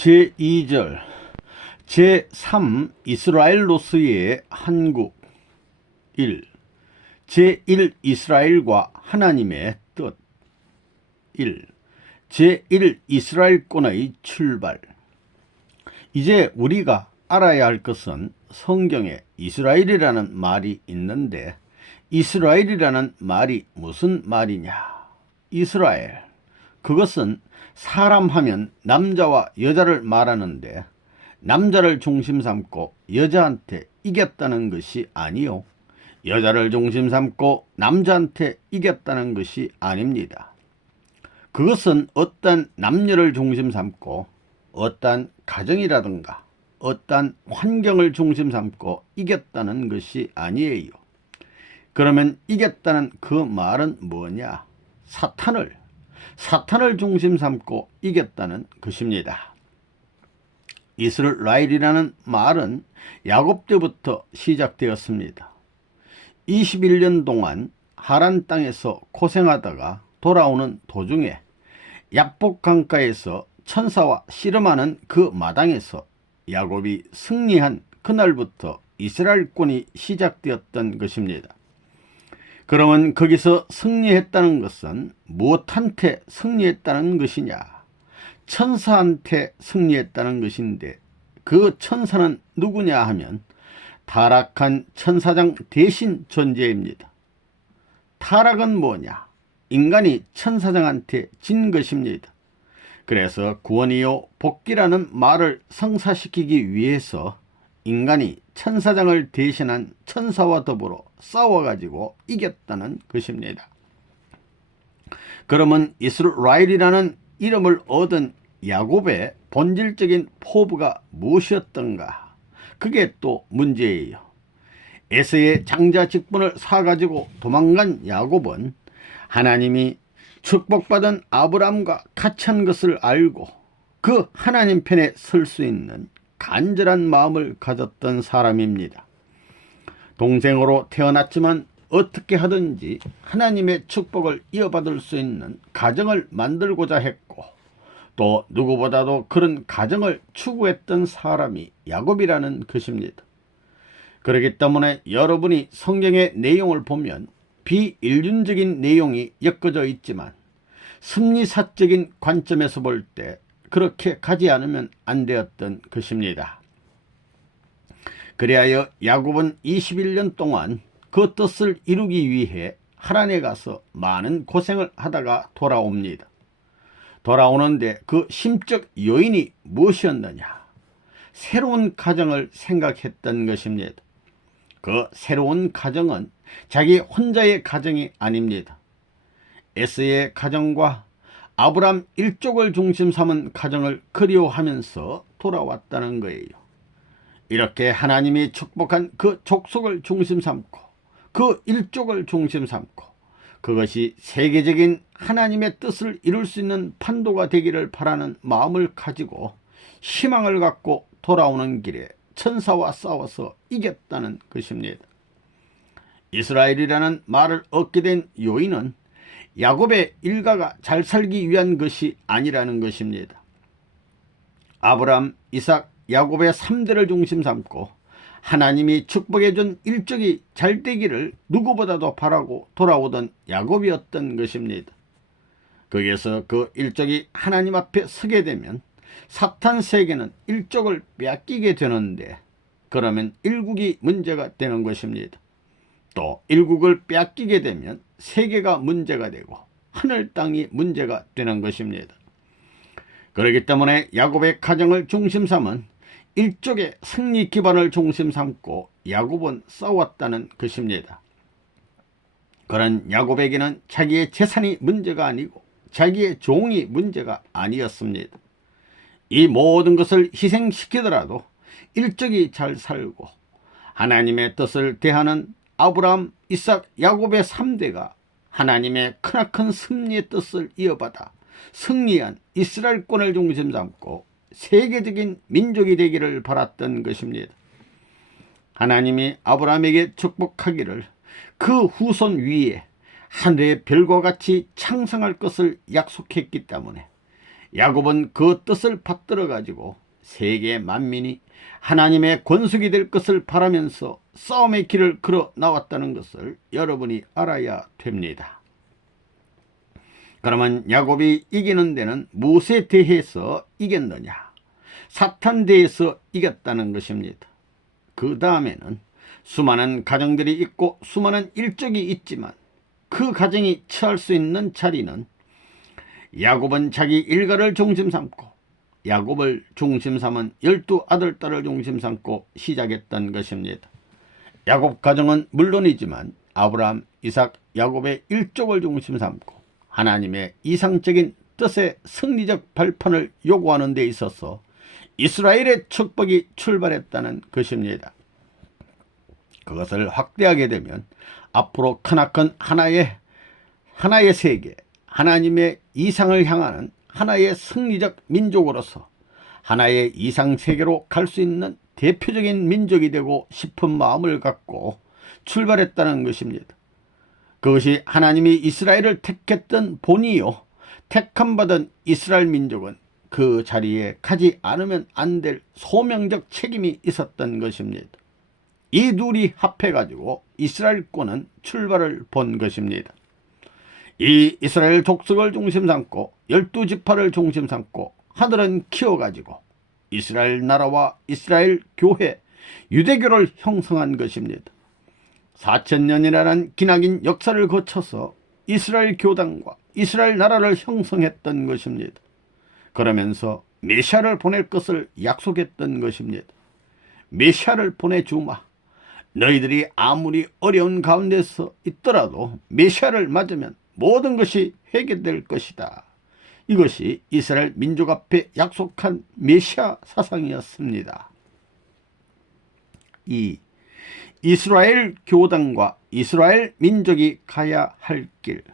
제2절 제3 이스라엘로서의 한국 1. 제1 이스라엘과 하나님의 뜻 1. 제1 이스라엘권의 출발. 이제 우리가 알아야 할 것은 성경에 이스라엘이라는 말이 있는데 이스라엘이라는 말이 무슨 말이냐? 이스라엘, 그것은 사람 하면 남자와 여자를 말하는데 남자를 중심 삼고 여자한테 이겼다는 것이 아니요, 여자를 중심 삼고 남자한테 이겼다는 것이 아닙니다. 그것은 어떤 남녀를 중심 삼고 어떤 가정이라든가 어떤 환경을 중심 삼고 이겼다는 것이 아니에요. 그러면 이겼다는 그 말은 뭐냐? 사탄을 중심 삼고 이겼다는 것입니다. 이스라엘이라는 말은 야곱 때부터 시작되었습니다. 21년 동안 하란 땅에서 고생하다가 돌아오는 도중에 야복 강가에서 천사와 씨름하는 그 마당에서 야곱이 승리한 그날부터 이스라엘권이 시작되었던 것입니다. 그러면 거기서 승리했다는 것은 무엇한테 승리했다는 것이냐? 천사한테 승리했다는 것인데 그 천사는 누구냐 하면 타락한 천사장 대신 존재입니다. 타락은 뭐냐? 인간이 천사장한테 진 것입니다. 그래서 구원이요 복귀라는 말을 성사시키기 위해서 인간이 천사장을 대신한 천사와 더불어 싸워가지고 이겼다는 것입니다. 그러면 이스라엘이라는 이름을 얻은 야곱의 본질적인 포부가 무엇이었던가? 그게 또 문제예요. 에서의 장자 직분을 사가지고 도망간 야곱은 하나님이 축복받은 아브라함과 같이 한 것을 알고 그 하나님 편에 설 수 있는 간절한 마음을 가졌던 사람입니다. 동생으로 태어났지만 어떻게 하든지 하나님의 축복을 이어받을 수 있는 가정을 만들고자 했고 또 누구보다도 그런 가정을 추구했던 사람이 야곱이라는 것입니다. 그렇기 때문에 여러분이 성경의 내용을 보면 비인륜적인 내용이 엮어져 있지만 심리사적인 관점에서 볼 때 그렇게 가지 않으면 안 되었던 것입니다. 그리하여 야곱은 21년 동안 그 뜻을 이루기 위해 하란에 가서 많은 고생을 하다가 돌아옵니다. 돌아오는데 그 심적 요인이 무엇이었느냐? 새로운 가정을 생각했던 것입니다. 그 새로운 가정은 자기 혼자의 가정이 아닙니다. 에서의 가정과 아브람 일족을 중심 삼은 가정을 그리워하면서 돌아왔다는 거예요. 이렇게 하나님이 축복한 그 족속을 중심 삼고 그 일족을 중심 삼고 그것이 세계적인 하나님의 뜻을 이룰 수 있는 판도가 되기를 바라는 마음을 가지고 희망을 갖고 돌아오는 길에 천사와 싸워서 이겼다는 것입니다. 이스라엘이라는 말을 얻게 된 요인은 야곱의 일가가 잘 살기 위한 것이 아니라는 것입니다. 아브람, 이삭, 야곱의 3대를 중심 삼고 하나님이 축복해 준 일족이 잘 되기를 누구보다도 바라고 돌아오던 야곱이었던 것입니다. 거기에서 그 일족이 하나님 앞에 서게 되면 사탄 세계는 일족을 빼앗기게 되는데 그러면 일국이 문제가 되는 것입니다. 또 일국을 빼앗기게 되면 세계가 문제가 되고 하늘 땅이 문제가 되는 것입니다. 그렇기 때문에 야곱의 가정을 중심 삼은 일족의 승리 기반을 중심 삼고 야곱은 싸웠다는 것입니다. 그런 야곱에게는 자기의 재산이 문제가 아니고 자기의 종이 문제가 아니었습니다. 이 모든 것을 희생시키더라도 일족이 잘 살고 하나님의 뜻을 대하는 아브라함, 이삭, 야곱의 3대가 하나님의 크나큰 승리의 뜻을 이어받아 승리한 이스라엘권을 중심 삼고 세계적인 민족이 되기를 바랐던 것입니다. 하나님이 아브라함에게 축복하기를 그 후손 위에 하늘의 별과 같이 창성할 것을 약속했기 때문에 야곱은 그 뜻을 받들어 가지고 세계 만민이 하나님의 권속이 될 것을 바라면서 싸움의 길을 걸어 나왔다는 것을 여러분이 알아야 됩니다. 그러면 야곱이 이기는 데는 무엇에 대해서 이겼느냐? 사탄에 대해서 이겼다는 것입니다. 그 다음에는 수많은 가정들이 있고 수많은 일족이 있지만 그 가정이 처할 수 있는 자리는 야곱은 자기 일가를 중심 삼고 야곱을 중심 삼은 12 아들, 딸을 중심 삼고 시작했던 것입니다. 야곱 가정은 물론이지만 아브라함, 이삭, 야곱의 일족을 중심 삼고 하나님의 이상적인 뜻의 승리적 발판을 요구하는 데 있어서 이스라엘의 축복이 출발했다는 것입니다. 그것을 확대하게 되면 앞으로 크나큰 하나의 세계, 하나님의 이상을 향하는 하나의 승리적 민족으로서 하나의 이상 세계로 갈 수 있는 대표적인 민족이 되고 싶은 마음을 갖고 출발했다는 것입니다. 그것이 하나님이 이스라엘을 택했던 본이요, 택함받은 이스라엘 민족은 그 자리에 가지 않으면 안 될 소명적 책임이 있었던 것입니다. 이 둘이 합해가지고 이스라엘권은 출발을 본 것입니다. 이 이스라엘 족속을 중심 삼고 12지파를 중심 삼고 하늘은 키워가지고 이스라엘 나라와 이스라엘 교회, 유대교를 형성한 것입니다. 4000년이라는 기나긴 역사를 거쳐서 이스라엘 교단과 이스라엘 나라를 형성했던 것입니다. 그러면서 메시아를 보낼 것을 약속했던 것입니다. 메시아를 보내주마. 너희들이 아무리 어려운 가운데서 있더라도 메시아를 맞으면 모든 것이 해결될 것이다. 이것이 이스라엘 민족 앞에 약속한 메시아 사상이었습니다. 이 이스라엘 교단과 이스라엘 민족이 가야 할 길.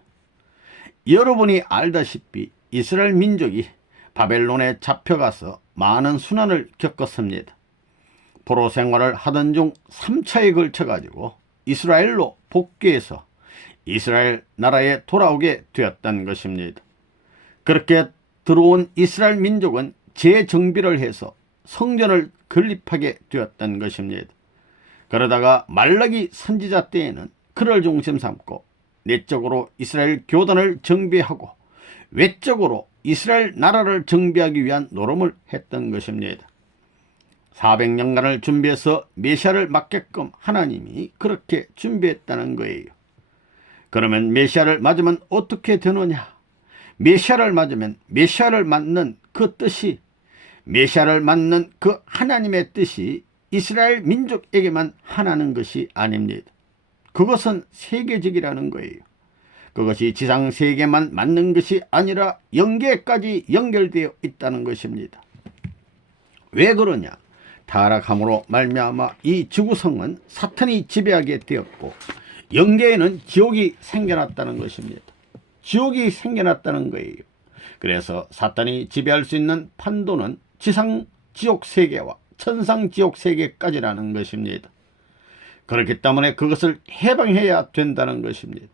여러분이 알다시피 이스라엘 민족이 바벨론에 잡혀가서 많은 순환을 겪었습니다. 포로 생활을 하던 중 3차에 걸쳐가지고 이스라엘로 복귀해서 이스라엘 나라에 돌아오게 되었던 것입니다. 그렇게 들어온 이스라엘 민족은 재정비를 해서 성전을 건립하게 되었던 것입니다. 그러다가 말라기 선지자 때에는 그를 중심 삼고 내적으로 이스라엘 교단을 정비하고 외적으로 이스라엘 나라를 정비하기 위한 노름을 했던 것입니다. 400년간을 준비해서 메시아를 맞게끔 하나님이 그렇게 준비했다는 거예요. 그러면 메시아를 맞으면 어떻게 되느냐? 메시아를 맞으면 메시아를 맞는 그 뜻이, 메시아를 맞는 그 하나님의 뜻이 이스라엘 민족에게만 하나는 것이 아닙니다. 그것은 세계적이라는 거예요. 그것이 지상 세계만 맞는 것이 아니라 영계까지 연결되어 있다는 것입니다. 왜 그러냐? 타락함으로 말미암아 이 지구성은 사탄이 지배하게 되었고 영계에는 지옥이 생겨났다는 것입니다. 지옥이 생겨났다는 거예요. 그래서 사탄이 지배할 수 있는 판도는 지상 지옥 세계와 천상 지옥 세계까지라는 것입니다. 그렇기 때문에 그것을 해방해야 된다는 것입니다.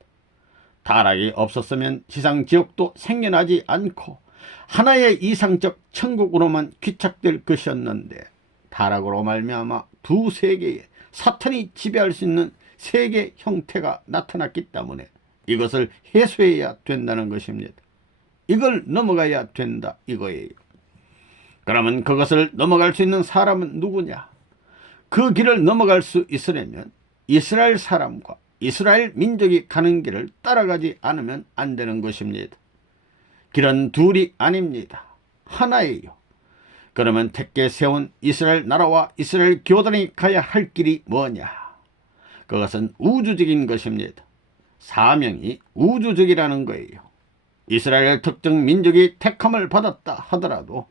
타락이 없었으면 지상 지옥도 생겨나지 않고 하나의 이상적 천국으로만 귀착될 것이었는데 타락으로 말미암아 두 세계에 사탄이 지배할 수 있는 세계 형태가 나타났기 때문에 이것을 해소해야 된다는 것입니다. 이걸 넘어가야 된다 이거예요. 그러면 그것을 넘어갈 수 있는 사람은 누구냐? 그 길을 넘어갈 수 있으려면 이스라엘 사람과 이스라엘 민족이 가는 길을 따라가지 않으면 안 되는 것입니다. 길은 둘이 아닙니다. 하나예요. 그러면 택게 세운 이스라엘 나라와 이스라엘 교단이 가야 할 길이 뭐냐? 그것은 우주적인 것입니다. 사명이 우주적이라는 거예요. 이스라엘 특정 민족이 택함을 받았다 하더라도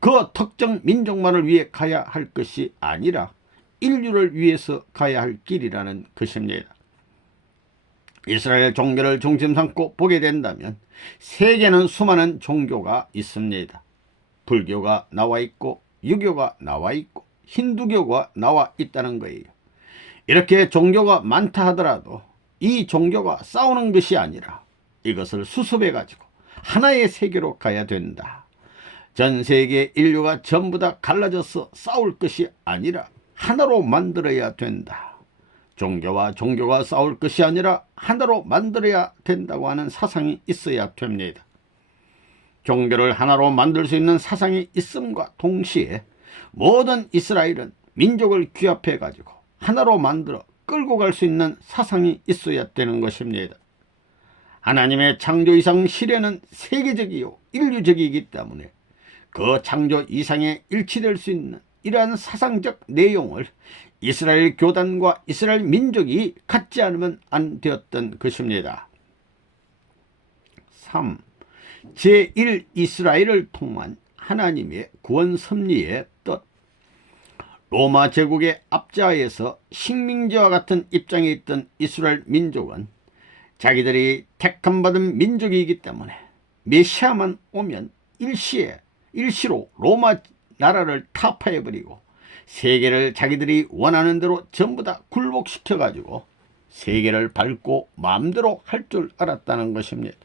그 특정 민족만을 위해 가야 할 것이 아니라 인류를 위해서 가야 할 길이라는 것입니다. 이스라엘 종교를 중심 삼고 보게 된다면 세계는 수많은 종교가 있습니다. 불교가 나와 있고 유교가 나와 있고 힌두교가 나와 있다는 거예요. 이렇게 종교가 많다 하더라도 이 종교가 싸우는 것이 아니라 이것을 수습해 가지고 하나의 세계로 가야 된다. 전 세계 인류가 전부 다 갈라져서 싸울 것이 아니라 하나로 만들어야 된다. 종교와 종교가 싸울 것이 아니라 하나로 만들어야 된다고 하는 사상이 있어야 됩니다. 종교를 하나로 만들 수 있는 사상이 있음과 동시에 모든 이스라엘은 민족을 규합해 가지고 하나로 만들어 끌고 갈 수 있는 사상이 있어야 되는 것입니다. 하나님의 창조 이상 시대는 세계적이요 인류적이기 때문에 그 창조 이상에 일치될 수 있는 이러한 사상적 내용을 이스라엘 교단과 이스라엘 민족이 갖지 않으면 안 되었던 것입니다. 3. 제1 이스라엘을 통한 하나님의 구원 섭리의 뜻. 로마 제국의 압제하에서 식민지와 같은 입장에 있던 이스라엘 민족은 자기들이 택함받은 민족이기 때문에 메시아만 오면 일시로 로마 나라를 타파해버리고 세계를 자기들이 원하는 대로 전부 다 굴복시켜가지고 세계를 밟고 마음대로 할 줄 알았다는 것입니다.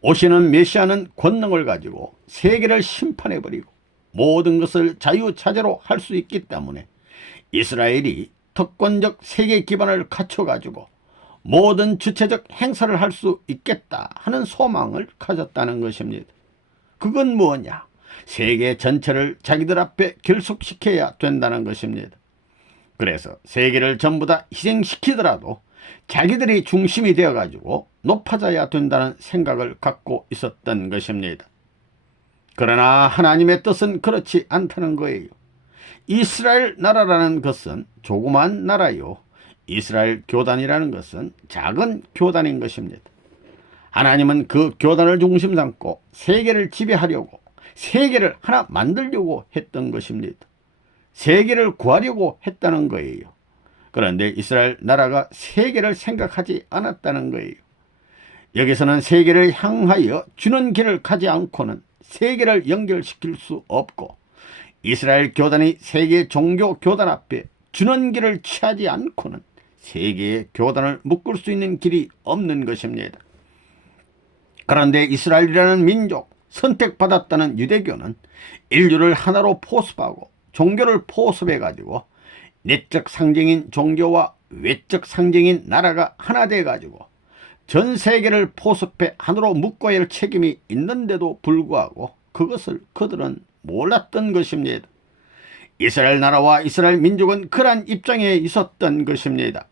오시는 메시아는 권능을 가지고 세계를 심판해버리고 모든 것을 자유자재로 할 수 있기 때문에 이스라엘이 특권적 세계 기반을 갖춰가지고 모든 주체적 행사를 할 수 있겠다 하는 소망을 가졌다는 것입니다. 그건 뭐냐? 세계 전체를 자기들 앞에 결속시켜야 된다는 것입니다. 그래서 세계를 전부 다 희생시키더라도 자기들이 중심이 되어가지고 높아져야 된다는 생각을 갖고 있었던 것입니다. 그러나 하나님의 뜻은 그렇지 않다는 거예요. 이스라엘 나라라는 것은 조그만 나라요, 이스라엘 교단이라는 것은 작은 교단인 것입니다. 하나님은 그 교단을 중심 삼고 세계를 지배하려고, 세계를 하나 만들려고 했던 것입니다. 세계를 구하려고 했다는 거예요. 그런데 이스라엘 나라가 세계를 생각하지 않았다는 거예요. 여기서는 세계를 향하여 주는 길을 가지 않고는 세계를 연결시킬 수 없고, 이스라엘 교단이 세계 종교 교단 앞에 주는 길을 취하지 않고는 세계의 교단을 묶을 수 있는 길이 없는 것입니다. 그런데 이스라엘이라는 민족, 선택받았다는 유대교는 인류를 하나로 포섭하고 종교를 포섭해 가지고 내적 상징인 종교와 외적 상징인 나라가 하나 돼 가지고 전 세계를 포섭해 하나로 묶어야 할 책임이 있는데도 불구하고 그것을 그들은 몰랐던 것입니다. 이스라엘 나라와 이스라엘 민족은 그러한 입장에 있었던 것입니다.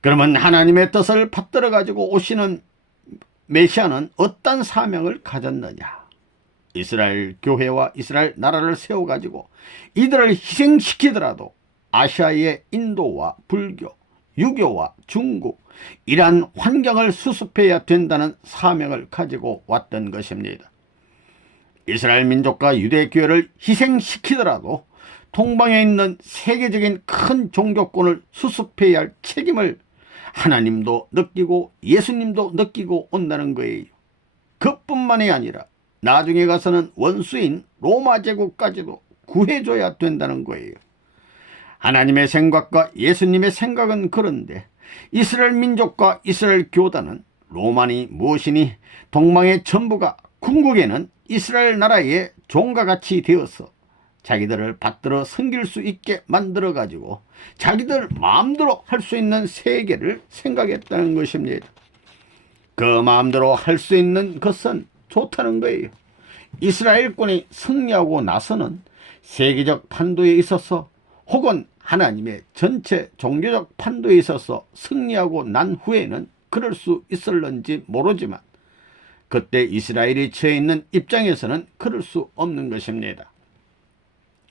그러면 하나님의 뜻을 받들어 가지고 오시는 메시아는 어떤 사명을 가졌느냐? 이스라엘 교회와 이스라엘 나라를 세워가지고 이들을 희생시키더라도 아시아의 인도와 불교, 유교와 중국, 이러한 환경을 수습해야 된다는 사명을 가지고 왔던 것입니다. 이스라엘 민족과 유대교회를 희생시키더라도 동방에 있는 세계적인 큰 종교권을 수습해야 할 책임을 하나님도 느끼고 예수님도 느끼고 온다는 거예요. 그뿐만이 아니라 나중에 가서는 원수인 로마 제국까지도 구해줘야 된다는 거예요. 하나님의 생각과 예수님의 생각은 그런데 이스라엘 민족과 이스라엘 교단은 로마니 무엇이니 동방의 전부가 궁극에는 이스라엘 나라의 종과 같이 되어서 자기들을 받들어 섬길 수 있게 만들어 가지고 자기들 마음대로 할 수 있는 세계를 생각했다는 것입니다. 그 마음대로 할 수 있는 것은 좋다는 거예요. 이스라엘권이 승리하고 나서는 세계적 판도에 있어서 혹은 하나님의 전체 종교적 판도에 있어서 승리하고 난 후에는 그럴 수 있을런지 모르지만 그때 이스라엘이 처해 있는 입장에서는 그럴 수 없는 것입니다.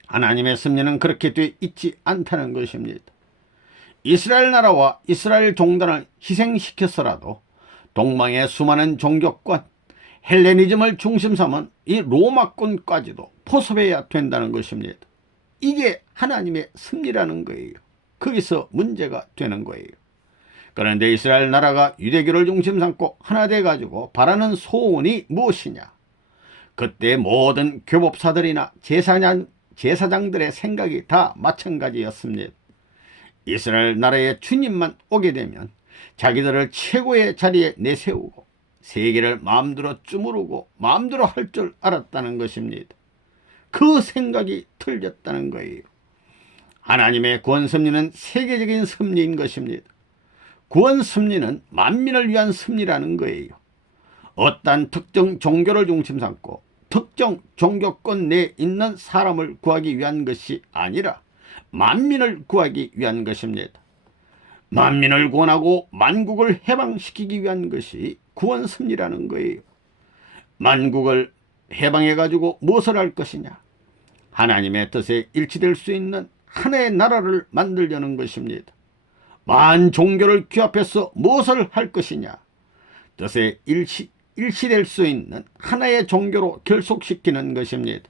하나님의 섭리는 그렇게 돼 있지 않다는 것입니다. 이스라엘 나라와 이스라엘 종단을 희생시켜서라도 동방의 수많은 종교권, 헬레니즘을 중심 삼은 이 로마권까지도 포섭해야 된다는 것입니다. 이게 하나님의 섭리라는 거예요. 거기서 문제가 되는 거예요. 그런데 이스라엘 나라가 유대교를 중심 삼고 하나 돼가지고 바라는 소원이 무엇이냐? 그때 모든 교법사들이나 제사장들의 생각이 다 마찬가지였습니다. 이스라엘 나라의 주님만 오게 되면 자기들을 최고의 자리에 내세우고 세계를 마음대로 주무르고 마음대로 할 줄 알았다는 것입니다. 그 생각이 틀렸다는 거예요. 하나님의 구원 섭리는 세계적인 섭리인 것입니다. 구원 섭리는 만민을 위한 섭리라는 거예요. 어떠한 특정 종교를 중심 삼고 특정 종교권 내에 있는 사람을 구하기 위한 것이 아니라 만민을 구하기 위한 것입니다. 만민을 구원하고 만국을 해방시키기 위한 것이 구원 섭리라는 거예요. 만국을 해방해가지고 무엇을 할 것이냐? 하나님의 뜻에 일치될 수 있는 하나의 나라를 만들려는 것입니다. 만 종교를 규합해서 무엇을 할 것이냐? 뜻에 일치될 수 있는 하나의 종교로 결속시키는 것입니다.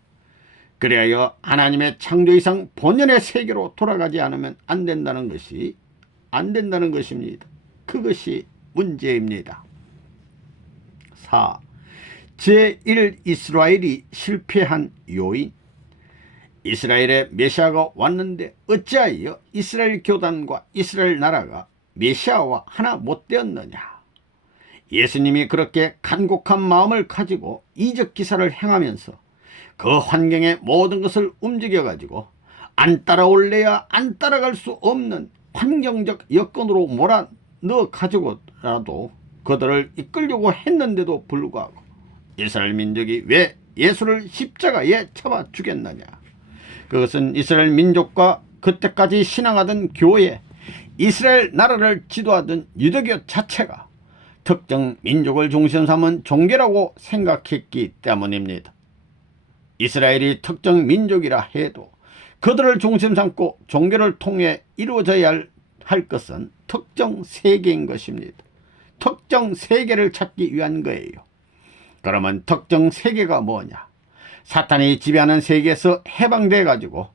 그래야 하나님의 창조 이상 본연의 세계로 돌아가지 않으면 안 된다는 것입니다. 그것이 문제입니다. 4. 제1 이스라엘이 실패한 요인. 이스라엘의 메시아가 왔는데 어찌하여 이스라엘 교단과 이스라엘 나라가 메시아와 하나 못 되었느냐? 예수님이 그렇게 간곡한 마음을 가지고 이적 기사를 행하면서 그 환경의 모든 것을 움직여 가지고 안 따라올래야 안 따라갈 수 없는 환경적 여건으로 몰아넣어 가지고라도 그들을 이끌려고 했는데도 불구하고 이스라엘 민족이 왜 예수를 십자가에 쳐봐 죽였느냐? 그것은 이스라엘 민족과 그때까지 신앙하던 교회, 이스라엘 나라를 지도하던 유대교 자체가 특정 민족을 중심 삼은 종교라고 생각했기 때문입니다. 이스라엘이 특정 민족이라 해도 그들을 중심 삼고 종교를 통해 이루어져야 할 것은 특정 세계인 것입니다. 특정 세계를 찾기 위한 거예요. 그러면 특정 세계가 뭐냐? 사탄이 지배하는 세계에서 해방돼 가지고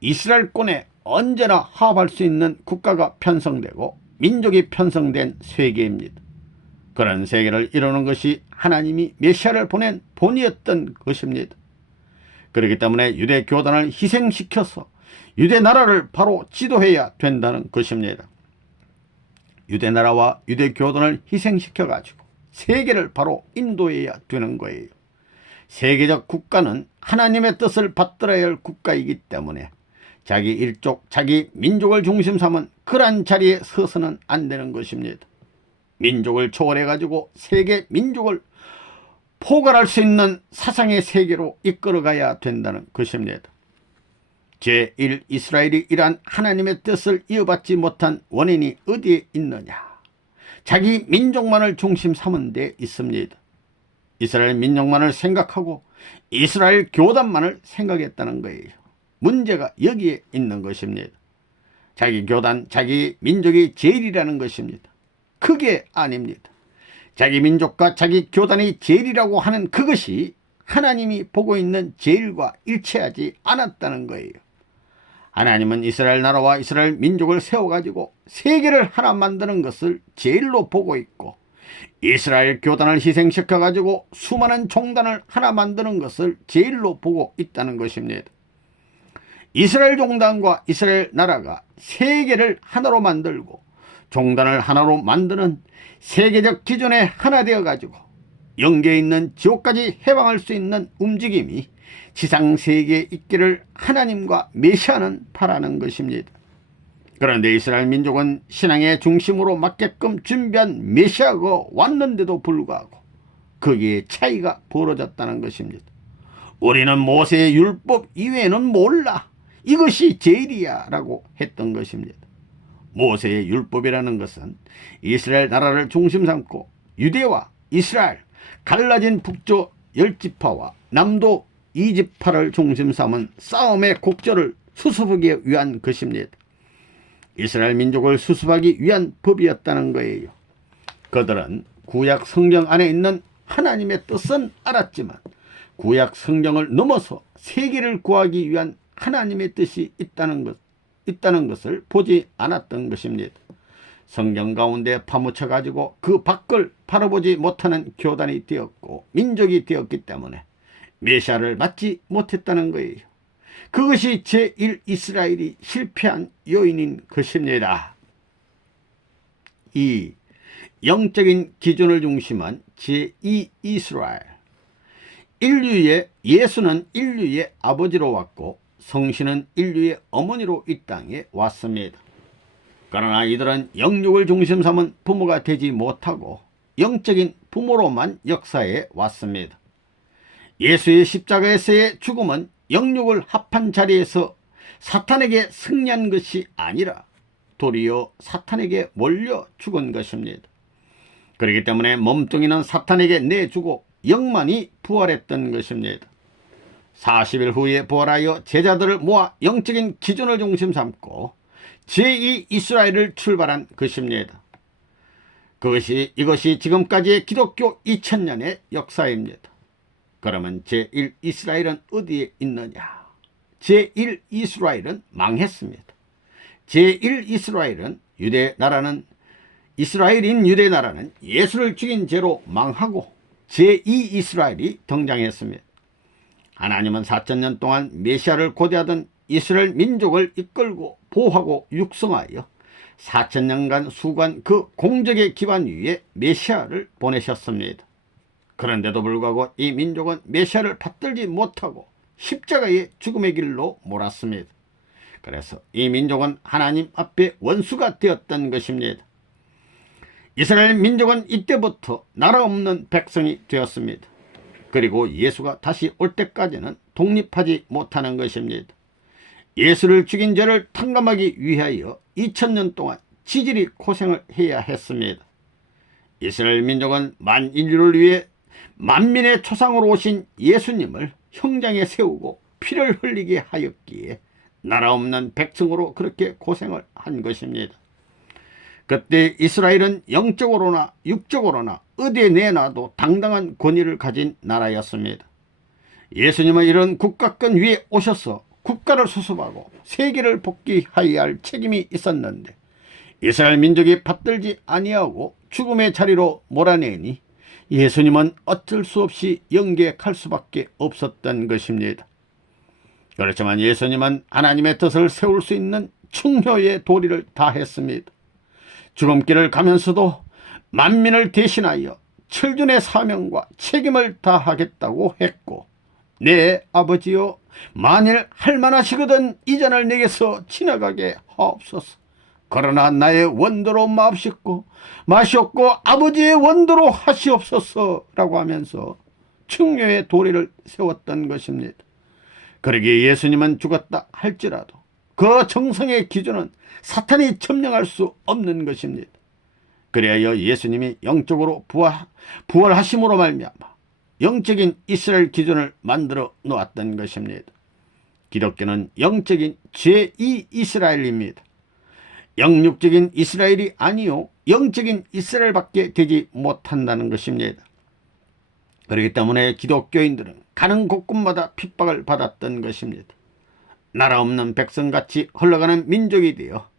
이스라엘권에 언제나 화합할 수 있는 국가가 편성되고 민족이 편성된 세계입니다. 그런 세계를 이루는 것이 하나님이 메시아를 보낸 본이었던 것입니다. 그렇기 때문에 유대 교단을 희생시켜서 유대 나라를 바로 지도해야 된다는 것입니다. 유대 나라와 유대 교단을 희생시켜 가지고 세계를 바로 인도해야 되는 거예요. 세계적 국가는 하나님의 뜻을 받들어야 할 국가이기 때문에 자기 일족, 자기 민족을 중심 삼은 그러한 자리에 서서는 안 되는 것입니다. 민족을 초월해 가지고 세계 민족을 포괄할 수 있는 사상의 세계로 이끌어가야 된다는 것입니다. 제1 이스라엘이 이러한 하나님의 뜻을 이어받지 못한 원인이 어디에 있느냐? 자기 민족만을 중심 삼은 데 있습니다. 이스라엘 민족만을 생각하고 이스라엘 교단만을 생각했다는 거예요. 문제가 여기에 있는 것입니다. 자기 교단, 자기 민족이 제일이라는 것입니다. 그게 아닙니다. 자기 민족과 자기 교단이 제일이라고 하는 그것이 하나님이 보고 있는 제일과 일치하지 않았다는 거예요. 하나님은 이스라엘 나라와 이스라엘 민족을 세워가지고 세계를 하나 만드는 것을 제일로 보고 있고 이스라엘 교단을 희생시켜가지고 수많은 종단을 하나 만드는 것을 제일로 보고 있다는 것입니다. 이스라엘 종단과 이스라엘 나라가 세계를 하나로 만들고 종단을 하나로 만드는 세계적 기준에 하나 되어가지고 영계에 있는 지옥까지 해방할 수 있는 움직임이 지상세계에 있기를 하나님과 메시아는 바라는 것입니다. 그런데 이스라엘 민족은 신앙의 중심으로 맞게끔 준비한 메시아가 왔는데도 불구하고 거기에 차이가 벌어졌다는 것입니다. 우리는 모세의 율법 이외에는 몰라. 이것이 제일이야 라고 했던 것입니다. 모세의 율법이라는 것은 이스라엘 나라를 중심 삼고 유대와 이스라엘, 갈라진 북쪽 10지파와 남도 2지파를 중심 삼은 싸움의 곡절을 수습하기 위한 것입니다. 이스라엘 민족을 수습하기 위한 법이었다는 거예요. 그들은 구약 성경 안에 있는 하나님의 뜻은 알았지만 구약 성경을 넘어서 세계를 구하기 위한 하나님의 뜻이 있다는 것을 보지 않았던 것입니다. 성경 가운데 파묻혀 가지고 그 밖을 바라보지 못하는 교단이 되었고 민족이 되었기 때문에 메시아를 맞지 못했다는 거예요. 그것이 제1 이스라엘이 실패한 요인인 것입니다. 2. 영적인 기준을 중심한 제2 이스라엘. 예수는 인류의 아버지로 왔고 성신은 인류의 어머니로 이 땅에 왔습니다. 그러나 이들은 영육을 중심 삼은 부모가 되지 못하고 영적인 부모로만 역사에 왔습니다. 예수의 십자가에서의 죽음은 영육을 합한 자리에서 사탄에게 승리한 것이 아니라 도리어 사탄에게 몰려 죽은 것입니다. 그렇기 때문에 몸뚱이는 사탄에게 내주고 영만이 부활했던 것입니다. 40일 후에 부활하여 제자들을 모아 영적인 기준을 중심 삼고 제2 이스라엘을 출발한 것입니다. 이것이 지금까지의 기독교 2000년의 역사입니다. 그러면 제1 이스라엘은 어디에 있느냐? 제1 이스라엘은 망했습니다. 제1 이스라엘은 이스라엘인 유대 나라는 예수를 죽인 죄로 망하고 제2 이스라엘이 등장했습니다. 하나님은 4000년 동안 메시아를 고대하던 이스라엘 민족을 이끌고 보호하고 육성하여 4000년간 수고한 그 공적의 기반 위에 메시아를 보내셨습니다. 그런데도 불구하고 이 민족은 메시아를 받들지 못하고 십자가의 죽음의 길로 몰았습니다. 그래서 이 민족은 하나님 앞에 원수가 되었던 것입니다. 이스라엘 민족은 이때부터 나라 없는 백성이 되었습니다. 그리고 예수가 다시 올 때까지는 독립하지 못하는 것입니다. 예수를 죽인 죄를 탕감하기 위하여 2000년 동안 지질이 고생을 해야 했습니다. 이스라엘 민족은 만인류를 위해 만민의 초상으로 오신 예수님을 형장에 세우고 피를 흘리게 하였기에 나라 없는 백성으로 그렇게 고생을 한 것입니다. 그때 이스라엘은 영적으로나 육적으로나 어디에 내놔도 당당한 권위를 가진 나라였습니다. 예수님은 이런 국가권 위에 오셔서 국가를 수습하고 세계를 복귀하여야 할 책임이 있었는데 이스라엘 민족이 받들지 아니하고 죽음의 자리로 몰아내니 예수님은 어쩔 수 없이 영계할 수밖에 없었던 것입니다. 그렇지만 예수님은 하나님의 뜻을 세울 수 있는 충효의 도리를 다했습니다. 죽음길을 가면서도 만민을 대신하여 철준의 사명과 책임을 다하겠다고 했고, 내 아버지여, 만일 할만하시거든 이 잔을 내게서 지나가게 하옵소서. 그러나 나의 원도로 마시옵고 아버지의 원도로 하시옵소서 라고 하면서 충효의 도리를 세웠던 것입니다. 그러기에 예수님은 죽었다 할지라도 그 정성의 기준은 사탄이 점령할 수 없는 것입니다. 그래야 예수님이 영적으로 부활하심으로 말미암아 영적인 이스라엘 기준을 만들어 놓았던 것입니다. 기독교는 영적인 제2 이스라엘입니다. 영육적인 이스라엘이 아니요 영적인 이스라엘밖에 되지 못한다는 것입니다. 그렇기 때문에 기독교인들은 가는 곳곳마다 핍박을 받았던 것입니다. 나라 없는 백성같이 흘러가는 민족이 되어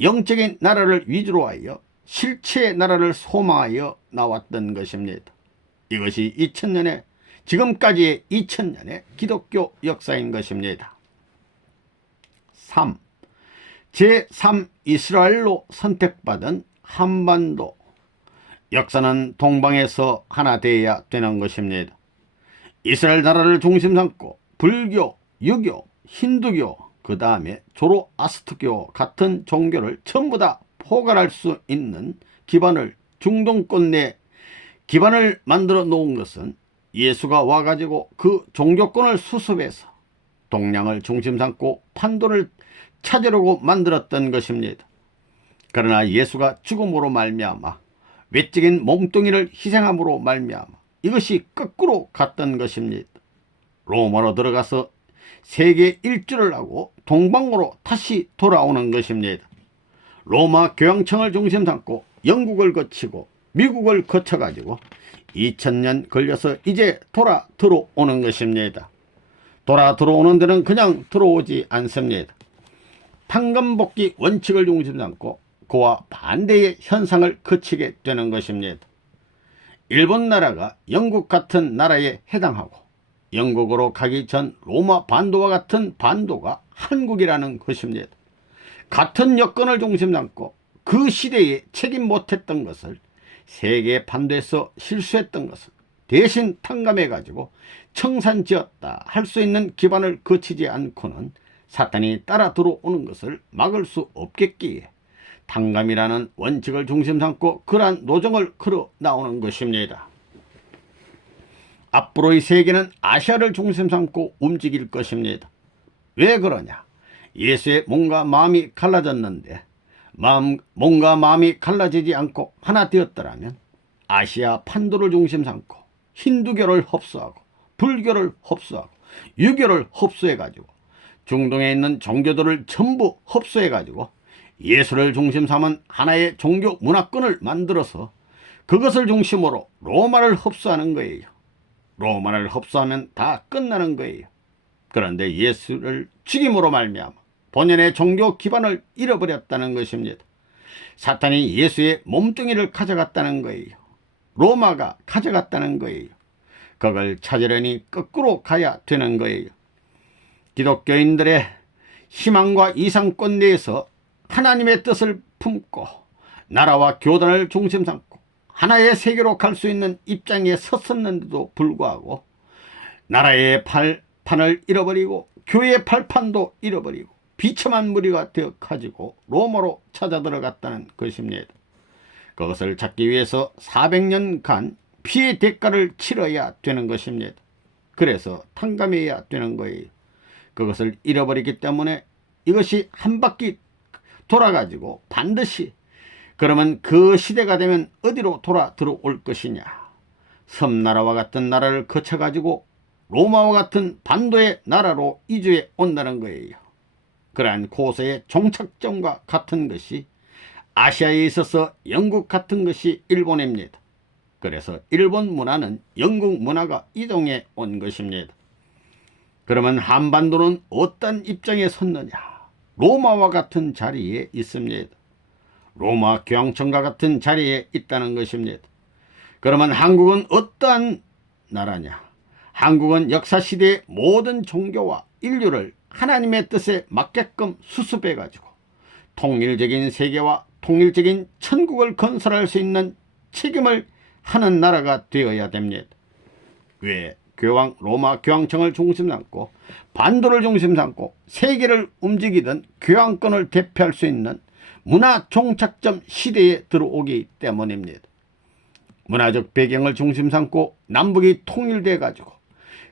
영적인 나라를 위주로 하여 실체의 나라를 소망하여 나왔던 것입니다. 이것이 2000년의 지금까지의 2000년의 기독교 역사인 것입니다. 3. 제3 이스라엘로 선택받은 한반도. 역사는 동방에서 하나 되어야 되는 것입니다. 이스라엘 나라를 중심 삼고 불교, 유교, 힌두교, 그 다음에 조로아스트교 같은 종교를 전부 다 포괄할 수 있는 중동권 내 기반을 만들어 놓은 것은 예수가 와가지고 그 종교권을 수습해서 동양을 중심 삼고 판도를 찾으려고 만들었던 것입니다. 그러나 예수가 죽음으로 말미암아 외적인 몸뚱이를 희생함으로 말미암아 이것이 거꾸로 갔던 것입니다. 로마로 들어가서 세계 일주를 하고 동방으로 다시 돌아오는 것입니다. 로마 교황청을 중심 삼고 영국을 거치고 미국을 거쳐가지고 2000년 걸려서 이제 돌아 들어오는 것입니다. 돌아 들어오는 데는 그냥 들어오지 않습니다. 판검복귀 원칙을 중심 삼고 그와 반대의 현상을 거치게 되는 것입니다. 일본 나라가 영국 같은 나라에 해당하고 영국으로 가기 전 로마 반도와 같은 반도가 한국이라는 것입니다. 같은 여건을 중심 삼고 그 시대에 책임 못했던 것을 세계 판도에서 실수했던 것을 대신 탕감해가지고 청산지었다 할 수 있는 기반을 거치지 않고는 사탄이 따라 들어오는 것을 막을 수 없겠기에 탕감이라는 원칙을 중심 삼고 그러한 노정을 걸어 나오는 것입니다. 앞으로의 세계는 아시아를 중심 삼고 움직일 것입니다. 왜 그러냐? 예수의 몸과 마음이 갈라졌는데 몸과 마음이 갈라지지 않고 하나 되었더라면 아시아 판도를 중심 삼고 힌두교를 흡수하고 불교를 흡수하고 유교를 흡수해가지고 중동에 있는 종교들을 전부 흡수해가지고 예수를 중심 삼은 하나의 종교 문화권을 만들어서 그것을 중심으로 로마를 흡수하는 거예요. 로마를 흡수하면 다 끝나는 거예요. 그런데 예수를 죽임으로 말미암아 본연의 종교 기반을 잃어버렸다는 것입니다. 사탄이 예수의 몸뚱이를 가져갔다는 거예요. 로마가 가져갔다는 거예요. 그걸 찾으려니 거꾸로 가야 되는 거예요. 기독교인들의 희망과 이상권 내에서 하나님의 뜻을 품고 나라와 교단을 중심 삼고 하나의 세계로 갈 수 있는 입장에 섰었는데도 불구하고 나라의 판을 잃어버리고 교회의 팔판도 잃어버리고 비참한 무리가 되어 가지고 로마로 찾아 들어갔다는 것입니다. 그것을 찾기 위해서 400년간 피의 대가를 치러야 되는 것입니다. 그래서 탕감해야 되는 거예요. 그것을 잃어버리기 때문에 이것이 한 바퀴 돌아가지고 반드시 그러면 그 시대가 되면 어디로 돌아 들어올 것이냐? 섬나라와 같은 나라를 거쳐가지고 로마와 같은 반도의 나라로 이주해 온다는 거예요. 그러한 고세의 종착점과 같은 것이 아시아에 있어서 영국 같은 것이 일본입니다. 그래서 일본 문화는 영국 문화가 이동해 온 것입니다. 그러면 한반도는 어떤 입장에 섰느냐? 로마와 같은 자리에 있습니다. 로마 교황청과 같은 자리에 있다는 것입니다. 그러면 한국은 어떠한 나라냐? 한국은 역사시대의 모든 종교와 인류를 하나님의 뜻에 맞게끔 수습해 가지고 통일적인 세계와 통일적인 천국을 건설할 수 있는 책임을 하는 나라가 되어야 됩니다. 왜? 로마 교황청을 중심 삼고 반도를 중심 삼고 세계를 움직이던 교황권을 대표할 수 있는 문화 종착점 시대에 들어오기 때문입니다. 문화적 배경을 중심 삼고 남북이 통일돼 가지고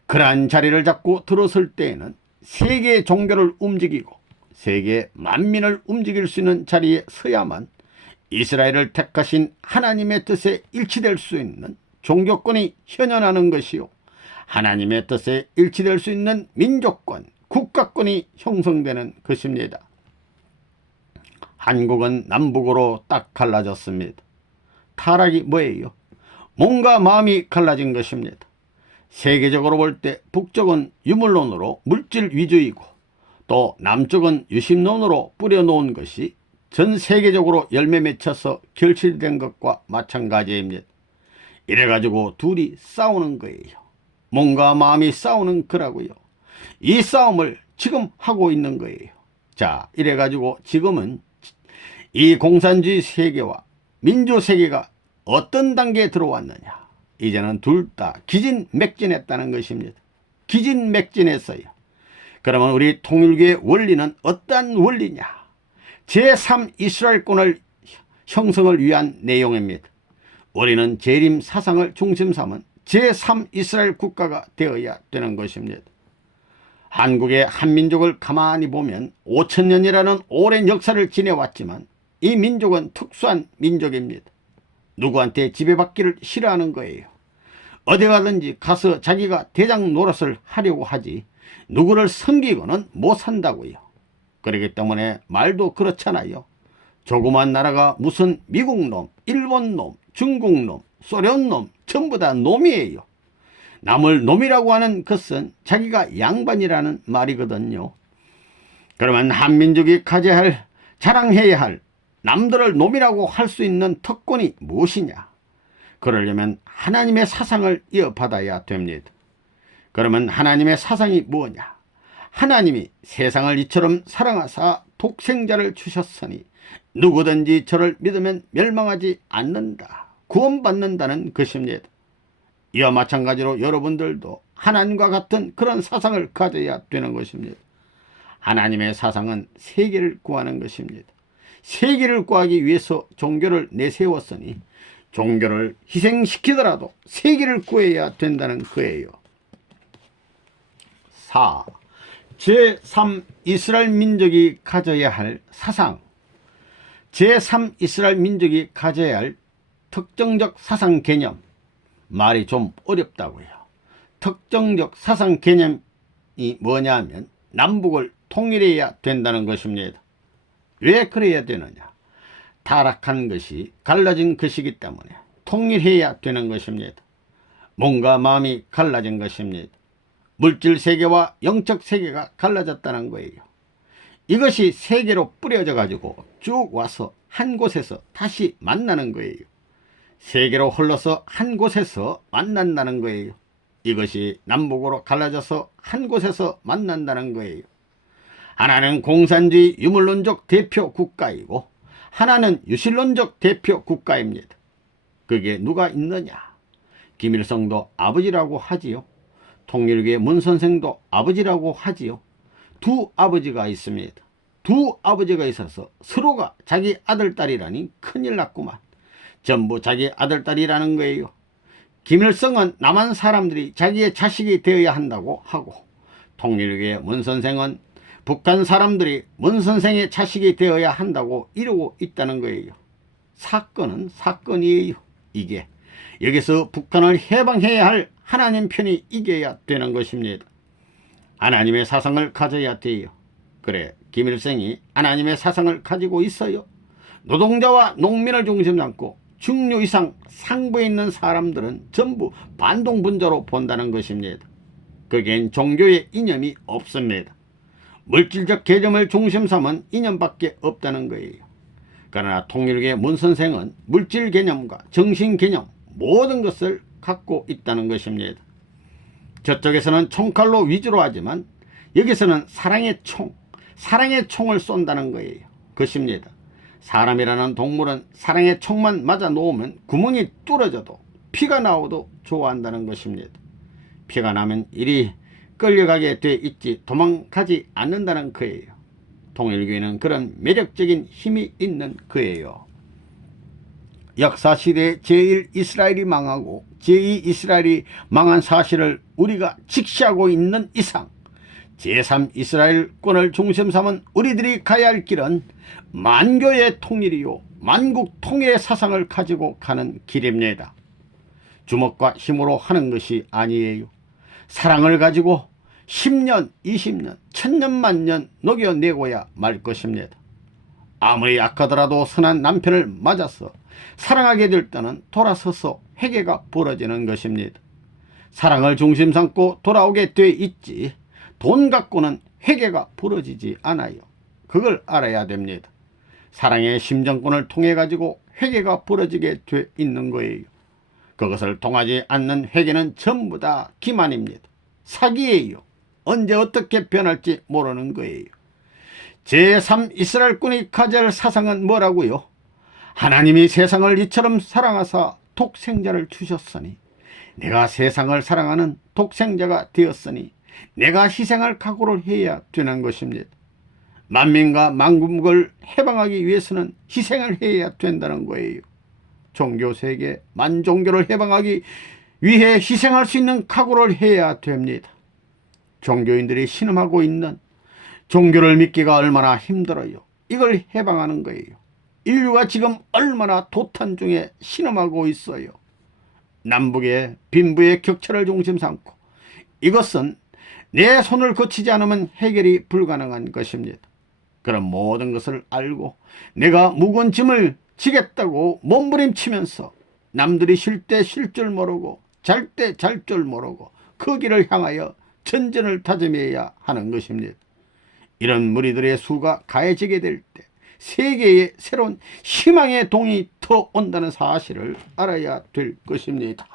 그러한 자리를 잡고 들어설 때에는 세계 종교를 움직이고 세계 만민을 움직일 수 있는 자리에 서야만 이스라엘을 택하신 하나님의 뜻에 일치될 수 있는 종교권이 현현하는 것이요, 하나님의 뜻에 일치될 수 있는 민족권, 국가권이 형성되는 것입니다. 한국은 남북으로 딱 갈라졌습니다. 타락이 뭐예요? 몸과 마음이 갈라진 것입니다. 세계적으로 볼 때 북쪽은 유물론으로 물질 위주이고 또 남쪽은 유심론으로 뿌려놓은 것이 전 세계적으로 열매 맺혀서 결실된 것과 마찬가지입니다. 이래가지고 둘이 싸우는 거예요. 몸과 마음이 싸우는 거라고요. 이 싸움을 지금 하고 있는 거예요. 자, 이래가지고 지금은 이 공산주의 세계와 민주 세계가 어떤 단계에 들어왔느냐? 이제는 둘 다 기진맥진했다는 것입니다. 기진맥진했어요. 그러면 우리 통일교의 원리는 어떠한 원리냐? 제3 이스라엘권을 형성을 위한 내용입니다. 우리는 재림 사상을 중심 삼은 제3 이스라엘 국가가 되어야 되는 것입니다. 한국의 한민족을 가만히 보면 5,000년이라는 오랜 역사를 지내왔지만 이 민족은 특수한 민족입니다. 누구한테 지배받기를 싫어하는 거예요. 어디 가든지 가서 자기가 대장 노릇을 하려고 하지 누구를 섬기고는 못 산다고요. 그렇기 때문에 말도 그렇잖아요. 조그만 나라가 무슨 미국 놈, 일본 놈, 중국 놈, 소련 놈 전부 다 놈이에요. 남을 놈이라고 하는 것은 자기가 양반이라는 말이거든요. 그러면 한민족이 가져야 할, 자랑해야 할, 남들을 놈이라고 할 수 있는 특권이 무엇이냐? 그러려면 하나님의 사상을 이어받아야 됩니다. 그러면 하나님의 사상이 뭐냐? 하나님이 세상을 이처럼 사랑하사 독생자를 주셨으니 누구든지 저를 믿으면 멸망하지 않는다. 구원받는다는 것입니다. 이와 마찬가지로 여러분들도 하나님과 같은 그런 사상을 가져야 되는 것입니다. 하나님의 사상은 세계를 구하는 것입니다. 세계를 구하기 위해서 종교를 내세웠으니 종교를 희생시키더라도 세계를 구해야 된다는 거예요. 4. 제3 이스라엘 민족이 가져야 할 사상. 제3 이스라엘 민족이 가져야 할 특정적 사상 개념. 말이 좀 어렵다고요. 특정적 사상 개념이 뭐냐면 남북을 통일해야 된다는 것입니다. 왜 그래야 되느냐? 타락한 것이 갈라진 것이기 때문에 통일해야 되는 것입니다. 몸과 마음이 갈라진 것입니다. 물질 세계와 영적 세계가 갈라졌다는 거예요. 이것이 세계로 뿌려져 가지고 쭉 와서 한 곳에서 다시 만나는 거예요. 세계로 흘러서 한 곳에서 만난다는 거예요. 이것이 남북으로 갈라져서 한 곳에서 만난다는 거예요. 하나는 공산주의 유물론적 대표 국가이고 하나는 유실론적 대표 국가입니다. 그게 누가 있느냐? 김일성도 아버지라고 하지요. 통일교의 문선생도 아버지라고 하지요. 두 아버지가 있습니다. 두 아버지가 있어서 서로가 자기 아들딸이라니 큰일 났구만. 전부 자기 아들딸이라는 거예요. 김일성은 남한 사람들이 자기의 자식이 되어야 한다고 하고, 통일교의 문선생은 북한 사람들이 문선생의 자식이 되어야 한다고 이러고 있다는 거예요. 사건은 사건이에요. 이게 여기서 북한을 해방해야 할 하나님 편이 이겨야 되는 것입니다. 하나님의 사상을 가져야 돼요. 그래, 김일성이 하나님의 사상을 가지고 있어요. 노동자와 농민을 중심 삼고 중류 이상 상부에 있는 사람들은 전부 반동분자로 본다는 것입니다. 거기엔 종교의 이념이 없습니다. 물질적 개념을 중심 삼은 이념밖에 없다는 거예요. 그러나 통일교의 문선생은 물질 개념과 정신 개념 모든 것을 갖고 있다는 것입니다. 저쪽에서는 총칼로 위주로 하지만 여기서는 사랑의 총을 쏜다는 거예요. 것입니다. 사람이라는 동물은 사랑의 총만 맞아 놓으면 구멍이 뚫어져도 피가 나오도 좋아한다는 것입니다. 피가 나면 이리 끌려가게 돼 있지 도망가지 않는다는 거예요. 통일교회는 그런 매력적인 힘이 있는 거예요. 역사시대에 제1 이스라엘이 망하고 제2 이스라엘이 망한 사실을 우리가 직시하고 있는 이상 제3 이스라엘권을 중심 삼은 우리들이 가야 할 길은 만교의 통일이요 만국 통일의 사상을 가지고 가는 길입니다. 주먹과 힘으로 하는 것이 아니에요. 사랑을 가지고 10년, 20년, 1000년, 만년 녹여내고야 말 것입니다. 아무리 약하더라도 선한 남편을 맞아서 사랑하게 될 때는 돌아서서 회개가 벌어지는 것입니다. 사랑을 중심 삼고 돌아오게 돼 있지 돈 갖고는 회개가 벌어지지 않아요. 그걸 알아야 됩니다. 사랑의 심정권을 통해 가지고 회개가 벌어지게 돼 있는 거예요. 그것을 통하지 않는 회개는 전부 다 기만입니다. 사기예요. 언제 어떻게 변할지 모르는 거예요. 제3 이스라엘군이 가져야 할 사상은 뭐라고요? 하나님이 세상을 이처럼 사랑하사 독생자를 주셨으니 내가 세상을 사랑하는 독생자가 되었으니 내가 희생할 각오를 해야 되는 것입니다. 만민과 만국을 해방하기 위해서는 희생을 해야 된다는 거예요. 종교세계 만종교를 해방하기 위해 희생할 수 있는 각오를 해야 됩니다. 종교인들이 신음하고 있는 종교를 믿기가 얼마나 힘들어요. 이걸 해방하는 거예요. 인류가 지금 얼마나 도탄 중에 신음하고 있어요. 남북의 빈부의 격차를 중심 삼고 이것은 내 손을 거치지 않으면 해결이 불가능한 것입니다. 그런 모든 것을 알고 내가 무거운 짐을 지겠다고 몸부림치면서 남들이 쉴 때 쉴 줄 모르고 잘 때 잘 줄 모르고 그 길을 향하여 전전을 다짐해야 하는 것입니다. 이런 무리들의 수가 가해지게 될 때 세계에 새로운 희망의 동이 터 온다는 사실을 알아야 될 것입니다.